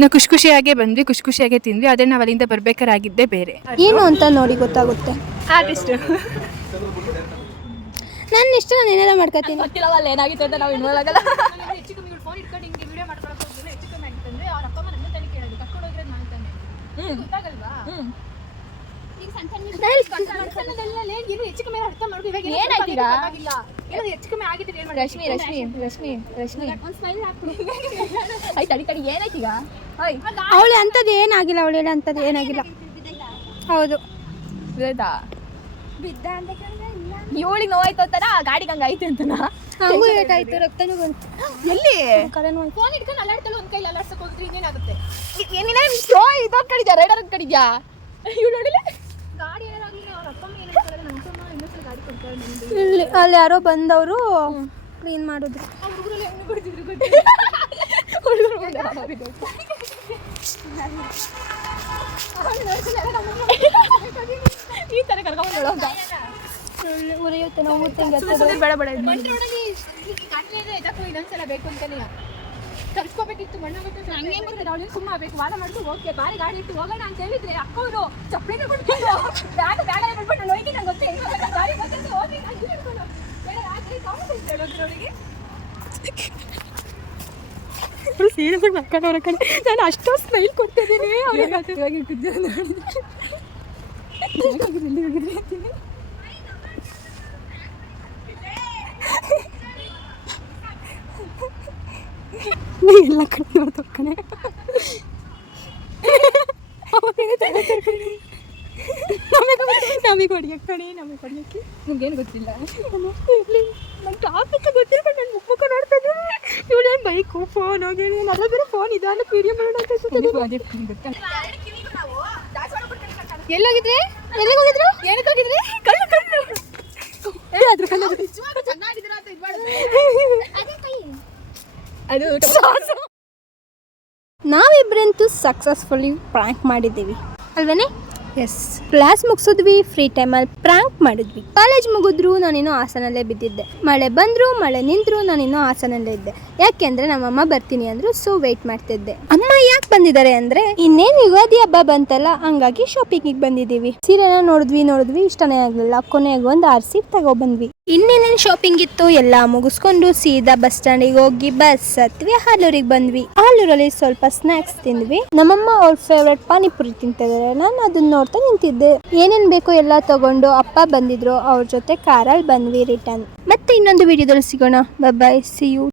ನಾವು ಖುಷಿಯಾಗೇ ಬಂದ್ವಿ, ಖುಷಿಯಾಗೇ ತಿಂದ್ವಿ. ಆದರೆ ನಾವು ಅಲ್ಲಿಂದ ಬರಬೇಕಾಗಿದ್ದೇ ಬೇರೆ. ಏನು ಅಂತ ನೋಡಿ ಗೊತ್ತಾಗುತ್ತೆ. ಆರ್ಟಿಸ್ಟ್ ನನ್ನ ಇಷ್ಟ, ನಾನು ಏನಾರ ಮಾಡ್ಕೊತೀನಿ. ಗೊತ್ತಿಲ್ಲವಲ್ಲ ಏನಾಗಿತ್ತು ಅಂತ ನಾವು ಇನ್ವಾಲ್ವ್ ಆಗಲ್ಲ. ಫೋನ್ ಇಟ್ಕೊಂಡು ಹಿಂಗೆ ವಿಡಿಯೋ ಮಾಡ್ಕೊಳಕ್ಕೆ ಹೋಗಿದ್ರೆ ಹೆಚ್ಚು ಕಮ್ಮಿ ಆಗಿತ್ತಂದ್ರೆ ಅವ್ರ ಅಪ್ಪ ಅಮ್ಮ ನನ್ನ ತಲೆ ಕೇಳೋದು, ಕರ್ಕೊಂಡು ಹೋಗಿರೋದು ನಾನು ತಾನೆ. ಗೊತ್ತಾಗಲ್ವಾ? ಈಗ ಸಣ್ಣದೆಲ್ಲ ಏನು ಹೆಚ್ಚು ಕಮ್ಮಿ ಅರ್ಥ ಮಾಡ್ಕೊ. ಇವಾಗ ಏನಾಯ್ತೀರಾ? ಏನಾದ್ರು ಹೆಚ್ಚು ಕಮ್ಮಿ ಆಗಿದ್ರೆ ಏನು ಮಾಡಿ? ರಶ್ಮಿ ಒಂದು ಸ್ಮೈಲ್ ಹಾಕ್ಬಿಡು. ಆಯ್ತು ಅಡಿ ಏನಾಯ್ತೀಗ? ಅವಳು ಅಂಥದ್ದು ಏನಾಗಿಲ್ಲ, ಅವಳು ಹೇಳೋ ಅಂಥದ್ದು ಏನಾಗಿಲ್ಲ. ಹೌದು ಬಿದ್ದಾ ಇವಳಿಗೆ ನೋವಾಯ್ತು ಅಂತಾನ, ಗಾಡಿಗೆ ಹಂಗೆ ಐತೆ ಅಂತನ. ಹಂಗೂ ಏಟಾಯ್ತು, ರಕ್ತನೂ ಬಂತು. ಎಲ್ಲಿ ಫೋನ್ ಇಟ್ಕೊಂಡು ಅಲ್ಲಾಡ್ತಾಳೆ, ಒಂದು ಕೈಲಿ ಅಲ್ಲಾಡ್ಸಕ್ಕೆ ಹೋಗಿದ್ರೆ ಇನ್ನೇನಾಗುತ್ತೆ? ಏನಿಲ್ಲ ಸ್ಲೋ ಇದೊಂದು ಕಡಿದ್ಯಾ, ರೈಡರ್ ಕಡಿದ್ಯಾ? ಇವಳು ನೋಡಿಲ್ಲ ಗಾಡಿ ಏನಾಗಲಿ ಅವ್ರ ಅಪ್ಪ ಅಮ್ಮ ಏನಾಗ್ತಾರೆ, ನಮ್ಮ ಅಪ್ಪ ಅಮ್ಮ ಇನ್ನೊಂದ್ಸಲ ಗಾಡಿ ಕೊಡ್ತಾರೆ ನಮ್ದು. ಇಲ್ಲಿ ಅಲ್ಲಿ ಯಾರೋ ಬಂದವರು ಕ್ಲೀನ್ ಮಾಡಿದ್ರು. ಅವ್ರ ಊರಲ್ಲಿ ಹೆಣ್ಣು ಕೊಡ್ತಿದ್ರು ಈ ಥರ ಕರ್ಕೊಂಡ್ಬಂದು ಅಂತ ಉರಿಯುತ್ತೆ ನಾವು ಊಟಂಗೆ ಬೇಡ ಬೇಡ ಇನ್ನೊಂದ್ಸಲ ಬೇಕು ಅಂತಾನೆ ತರ್ಸ್ಕೋಬೇಕಿತ್ತು. ಮಣ್ಣು ಬೇಕು ಹಂಗೆ ಗೊತ್ತಿಲ್ಲ, ಅವಳು ಸುಮ್ಮನೆ ಬೇಕು ವಾದ ಮಾಡಿದ್ರು. ಓಕೆ ಬಾರಿ ಗಾಡಿ ಇಟ್ಟು ಹೋಗೋಣ ಅಂತ ಹೇಳಿದ್ರೆ ಅಕ್ಕವರು ಚಪ್ಪಲಿನ ಕೊಡ್ತಿದ್ರು. ಬ್ಯಾಗ ಬ್ಯಾಗ ಬಿಟ್ಬಿಟ್ಟು ನಾನು ಹೋಗಿ ನಂಗೆ ಗೊತ್ತೇ ಗಾಡಿ ಗೊತ್ತಿತ್ತು. ಹೋಗಿ ನಾನು ಹಿಡ್ಕೊಂಡು ಬೇಡ ರಾತ್ರಿ ಕಾಮನ್ ಹೇಳೋದ್ರು ಅವರಿಗೆ ಸೀರಿಯಸ್ ಮಕ್ಕಳವ್ರ ಕಡೆ ನಾನು ಅಷ್ಟೋ ಸ್ಮೈಲ್ ಕೊಡ್ತಿದ್ದೀನಿ. ಅವ್ರಿಗೆ ಇವಾಗ ಕುದ್ದಿದ್ದು ಹೋಗಿದ್ರಿ ಅಂತೀನಿ. ಎಲ್ಲ ಕಡೆ ತಕ್ಕಣೆ ನಮಗೆ ಹೊಡಿಯಕ್ಕೆ ಕಡೆ, ನಮಗೆ ಹೊಡಿಯಕ್ಕೆ ನಿಮ್ಗೇನು ಗೊತ್ತಿಲ್ಲ. ನನ್ನ ಟಾಪಿಕ್ ಗೊತ್ತಿಲ್ಲ, ನಾನು ಮುಖ ನೋಡ್ತಾ ಇದ್ದೀನಿ. ಇವಳೇನು ಬೈಕು ಫೋನ್ ಹೋಗಿ ನನ್ನ ಬೇರೆ ಫೋನ್ ಇದಾನ ವೀಡಿಯೋ ಮಾಡೋಣ ಅಂತ ಗೊತ್ತಾ. ಎಲ್ಲೋಗಿದ್ರಿ? ಎಲ್ಲಿಗೆ ಹೋಗಿದ್ರು? ಏನಕ್ಕೆ ಹೋಗಿದ್ರಿ? ಕಳ್ಳು ಅದ್ರ ಕಲ್ಲು ಅದು ನಾವಿಬ್ಬರಂತೂ ಸಕ್ಸಸ್ಫುಲಿ ಪ್ರ್ಯಾಂಕ್ ಮಾಡಿದ್ದೀವಿ ಅಲ್ವೇನೆ? ಎಸ್. ಕ್ಲಾಸ್ ಮುಗಿಸಿದ್ವಿ, ಫ್ರೀ ಟೈಮಲ್ಲಿ ಪ್ರ್ಯಾಂಕ್ ಮಾಡಿದ್ವಿ. ಕಾಲೇಜ್ ಮುಗಿದ್ರು ನಾನಿನ್ನೂ ಹಾಸನಲ್ಲೇ ಬಿದ್ದಿದ್ದೆ. ಮಳೆ ಬಂದ್ರು ಮಳೆ ನಿಂತರು ನಾನಿನ್ನೂ ಹಾಸನಲ್ಲೇ ಇದ್ದೆ. ಯಾಕೆಂದ್ರೆ ನಮ್ಮಮ್ಮ ಬರ್ತೀನಿ ಅಂದ್ರು, ಸೊ ವೆಯ್ಟ್ ಮಾಡ್ತಿದ್ದೆ. ಅಮ್ಮ ಯಾಕೆ ಬಂದಿದ್ದಾರೆ ಅಂದ್ರೆ ಇನ್ನೇನು ಯುಗಾದಿ ಹಬ್ಬ ಬಂತಲ್ಲ, ಹಂಗಾಗಿ ಶಾಪಿಂಗಿಗೆ ಬಂದಿದ್ದೀವಿ. ಸೀರೆನ ನೋಡಿದ್ವಿ, ಇಷ್ಟನೇ ಆಗ್ಲಿಲ್ಲ. ಕೊನೆಗೆ ಒಂದು ಆರ್ಸಿ ತಗೊಬಂದ್ವಿ. ಇನ್ನೇನೇನು ಶಾಪಿಂಗ್ ಇತ್ತು ಎಲ್ಲ ಮುಗಿಸ್ಕೊಂಡು ಸೀದಾ ಬಸ್ ಸ್ಟ್ಯಾಂಡಿಗೆ ಹೋಗಿ ಬಸ್ ಹತ್ವಿ ಹಾಲೂರಿಗೆ ಬಂದ್ವಿ. ಹಾಲೂರಲ್ಲಿ ಸ್ವಲ್ಪ ಸ್ನಾಕ್ಸ್ ತಿಂದ್ವಿ. ನಮ್ಮಮ್ಮ ಅವ್ರ ಫೇವ್ರೆಟ್ ಪಾನಿಪುರಿ ತಿಂತಿದ್ದಾರೆ. ನಾನು ಅದನ್ನ ನೋಡ್ತಾ ನಿಂತಿದ್ದೆ. ಏನೇನ್ ಬೇಕೋ ಎಲ್ಲ ತಗೊಂಡು ಅಪ್ಪ ಬಂದಿದ್ರು, ಅವ್ರ ಜೊತೆ ಕಾರಲ್ಲಿ ಬಂದ್ವಿ ರಿಟರ್ನ್. ಮತ್ತೆ ಇನ್ನೊಂದು ವಿಡಿಯೋದಲ್ಲಿ ಸಿಗೋಣ. Bye bye, see you.